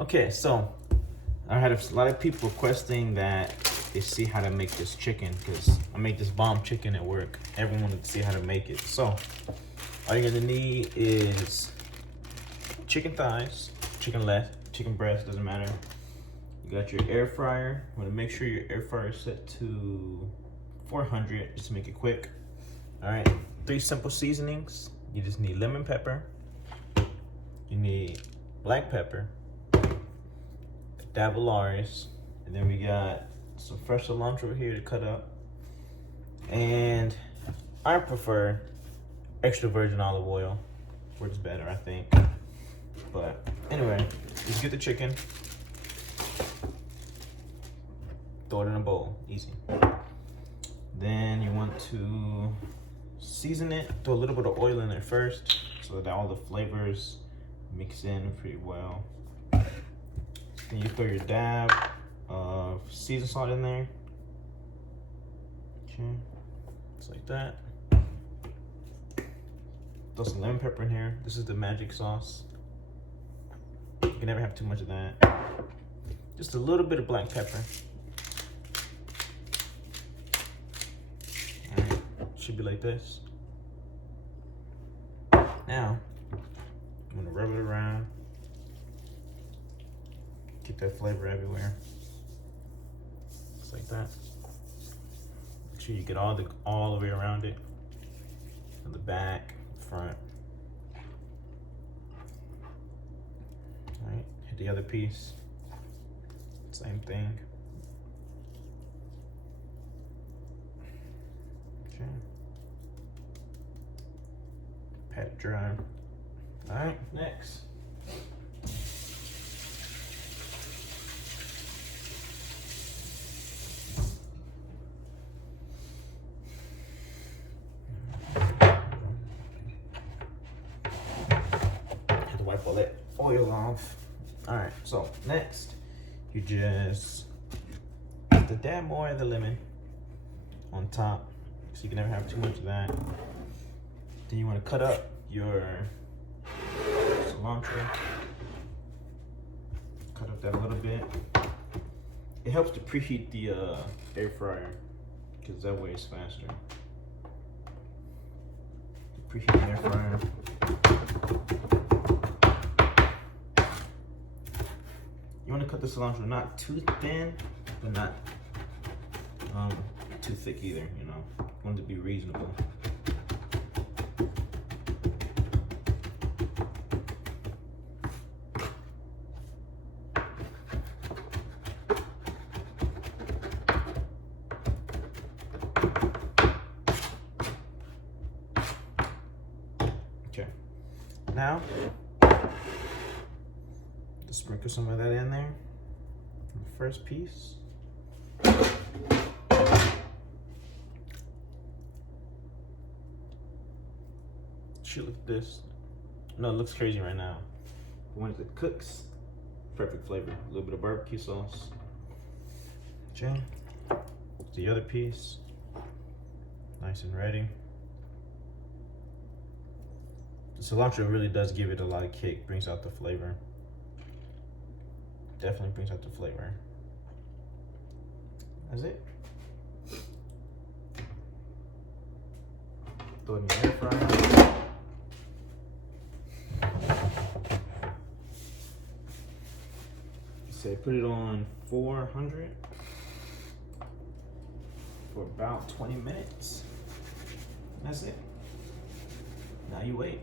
Okay, so I had a lot of people requesting that they see how to make this chicken because I make this bomb chicken at work. Everyone wanted to see how to make it. So all you're gonna need is chicken thighs, chicken left, chicken breast, doesn't matter. You got your air fryer. You wanna make sure your air fryer is set to 400 just to make it quick. All right, 3 simple seasonings. You just need lemon pepper. You need black pepper, a dab of Lars, and then we got some fresh cilantro here to cut up. And I prefer extra virgin olive oil. Works better, I think. But anyway, just get the chicken, throw it in a bowl, easy. Then you want to season it, throw a little bit of oil in there first so that all the flavors mix in pretty well. Then you throw your dab of seasoned salt in there. Okay, just like that. Throw some lemon pepper in here. This is the magic sauce. You can never have too much of that. Just a little bit of black pepper. Alright, should be like this. Now, I'm gonna rub it around. Get that flavor everywhere. Just like that. Make sure you get all the way around it. From the back, front. Alright, hit the other piece. Same thing. Okay. Pat it dry. Alright, next. Have to wipe all that oil off. Alright, so next, you just put the dab more of the lemon on top, so you can never have too much of that. Then you want to cut up your cilantro. Cut up that a little bit. It helps to preheat the air fryer because that way it's faster. Preheat the air fryer. You want to cut the cilantro not too thin, but not too thick either. You know, you want it to be reasonable. Okay, now just sprinkle some of that in there. The first piece. Should look at this. No, it looks crazy right now. But once it cooks, perfect flavor. A little bit of barbecue sauce. Okay, the other piece, nice and ready. The cilantro really does give it a lot of kick, brings out the flavor. Definitely brings out the flavor. That's it. Throw it in the air fryer. Say put it on 400 for about 20 minutes. That's it. Now you wait.